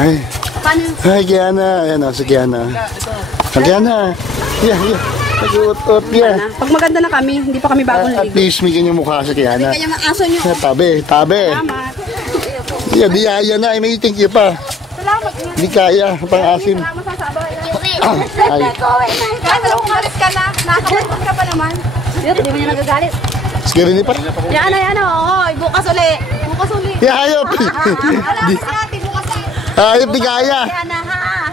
Ay. Ay, Kiana. Ayan o, si Kiana. Kiana. Yeah. Nag-uot-uot yan. Pag maganda na kami, hindi pa kami bagong ligo. At least may kanyang mukha sa Kiana. May kanyang aso nyo. Tabi. Salamat. Yeah, di na. May thank you pa. Salamat. Di kaya. Pang-asim. Salamat sa sabay. Ay. Kaya umalis ka na. Nakakalimutan ka pa naman. Hindi mo niya nagagalit. Sige rin pa. Yan. Bukas uli. Yeah, hayop. Hayop di kaya. Kiana ha.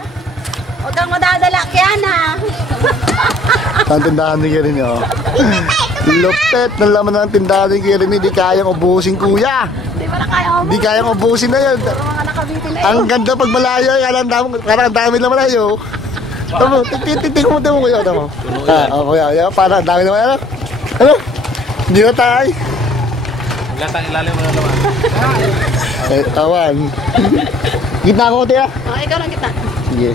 Huwag kang madadala, Kiana. Ang tindahan ni Kirin niyo. Lupet ng laman ng tindahan ni Kirin, di kayang ubusin, kuya. Hindi mo na kaya mo. Di kayang ubusin na yun. Mga nakabitin na yun. Ang ganda pag malayo, parang ang dami na malayo. Tama, titik mo kuya. Tama. Kuya, parang ang dami naman. Ano? Hindi na tayo. Latang ilalim mo na naman. Tawan. Gitna ko, tiya. Ikaw lang kita. Sige.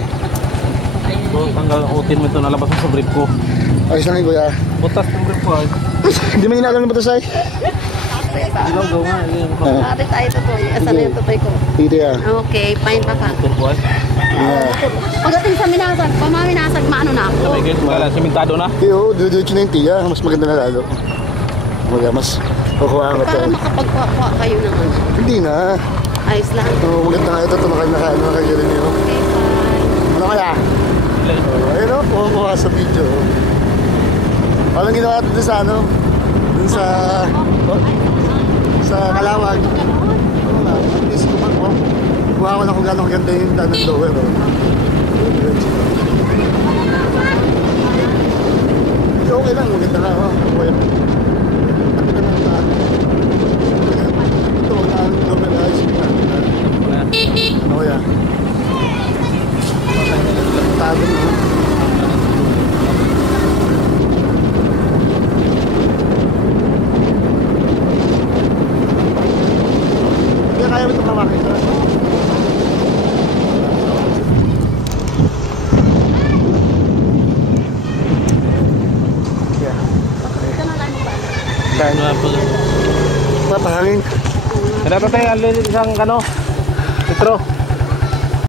Tanggal ang utin mo ito, nalabas sa brief ko. Ayos lang yun, kuya. Butas ng brief ko ay. Hindi mo inalam ng batas ay? Ilaw daw nga. Ate tayo tutoy. Asan na yung tutoy ko? Sige, tiya. Okay, fine pa ka. Utin ko ay. Pagdating sa minasag, pamaminasag, maano na ako. Sabi guys, wala simentado na. Iyo, duducho na yung tiya. Mas maganda na lalo. Mas kukuha ko ito. Para makapagkuha kayo ng ano. Hindi na. Ayos lang. Ito, maganda nga ito. Ito nakain rin yun. Okay, bye. Ano kaya? Ayun o, kuha sa video. Walang ginawa ito sa ano? Dun sa Kalawag. Wala. At least kuha ko na kung gano'ng ganda yung tanong lower. Okay lang, maganda ka. Kuya. Ito, ang lower ayos. Ano kaya? Tago mo. Hindi kaya mo ito mamakit. Mapahangin. Kaya tayo alin isang litro.